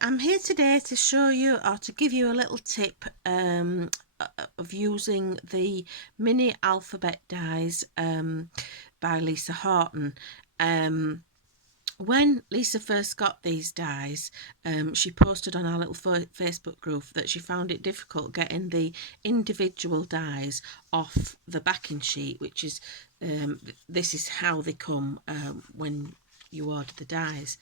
I'm here today to show you or to give you a little tip of using the mini alphabet dies by Lisa Horton. When Lisa first got these dies, she posted on our little Facebook group that she found it difficult getting the individual dies off the backing sheet, which is this is how they come when you order the dies.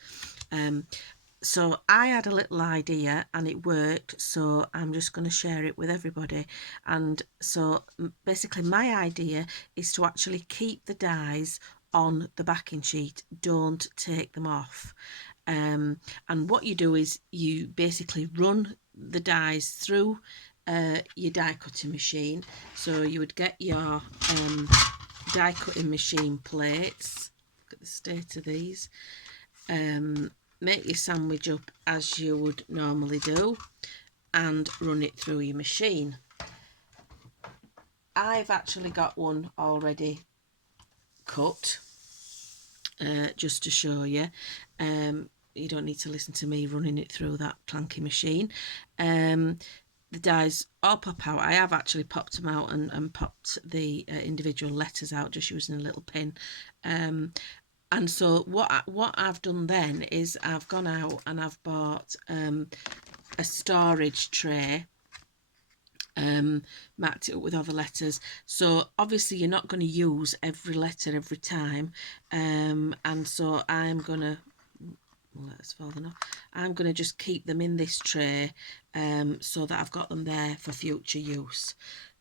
So I had a little idea and it worked, so I'm just going to share it with everybody. And so basically my idea is to actually keep the dies on the backing sheet, don't take them off. And what you do is you basically run the dies through your die cutting machine. So you would get your die cutting machine plates. Look at the state of these. Make your sandwich up as you would normally do and run it through your machine. I've actually got one already cut just to show you. You don't need to listen to me running it through that clunky machine. The dies all pop out. I have actually popped them out and popped the individual letters out just using a little pin. And so what I've done then is I've gone out and I've bought a storage tray, marked it up with all the letters. So obviously you're not going to use every letter every time, and so I'm going to, let's fall them off. I'm going to just keep them in this tray so that I've got them there for future use.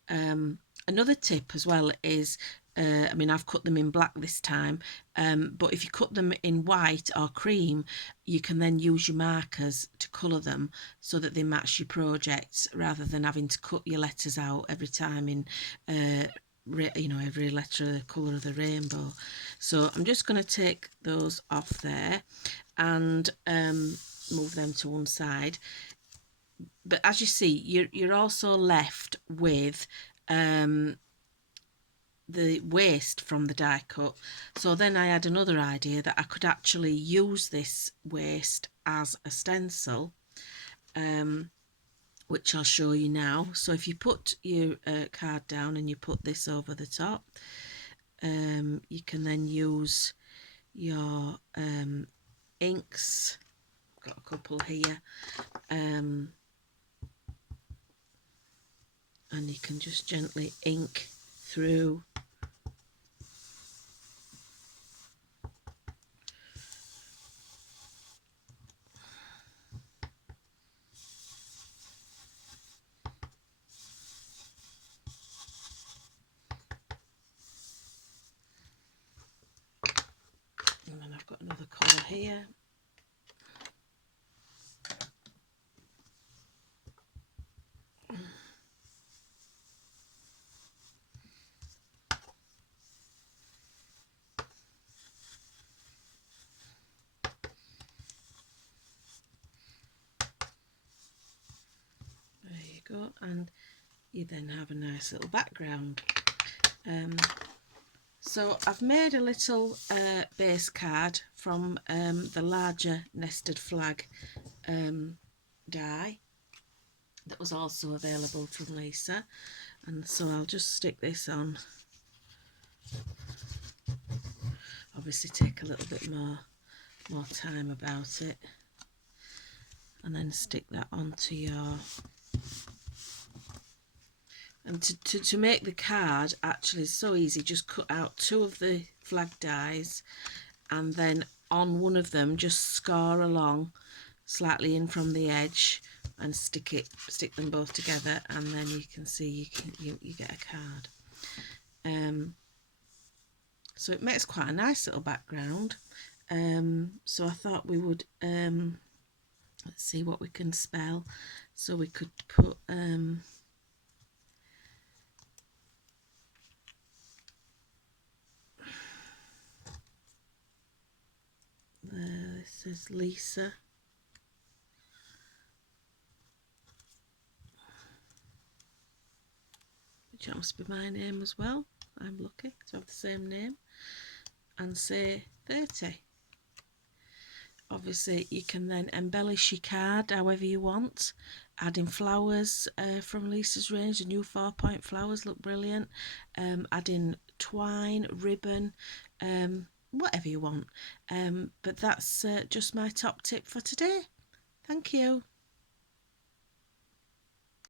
Another tip as well is, I mean, I've cut them in black this time, but if you cut them in white or cream, you can then use your markers to colour them so that they match your projects, rather than having to cut your letters out every time in, you know, every letter the colour of the rainbow. So I'm just going to take those off there and move them to one side. But as you see, you're also left with the waste from the die cut. So then I had another idea that I could actually use this waste as a stencil, which I'll show you now. So if you put your card down and you put this over the top, you can then use your inks. I've got a couple here, and you can just gently ink through and then I've got another colour here. There you go, and you then have a nice little background. So I've made a little base card from the larger nested flag die that was also available from Lisa, and so I'll just stick this on. Obviously take a little bit more time about it, and then stick that onto your, and to make the card actually is so easy. Just cut out two of the flag dies and then on one of them just score along slightly in from the edge and stick them both together, and then you can see you get a card. So it makes quite a nice little background. So I thought we would let's see what we can spell. So we could put this is Lisa. Which must be my name as well. I'm lucky to have the same name. And say 30. Obviously you can then embellish your card however you want, adding flowers from Lisa's range. The new 4-point flowers look brilliant. Adding twine, ribbon, whatever you want. But that's just my top tip for today. Thank you.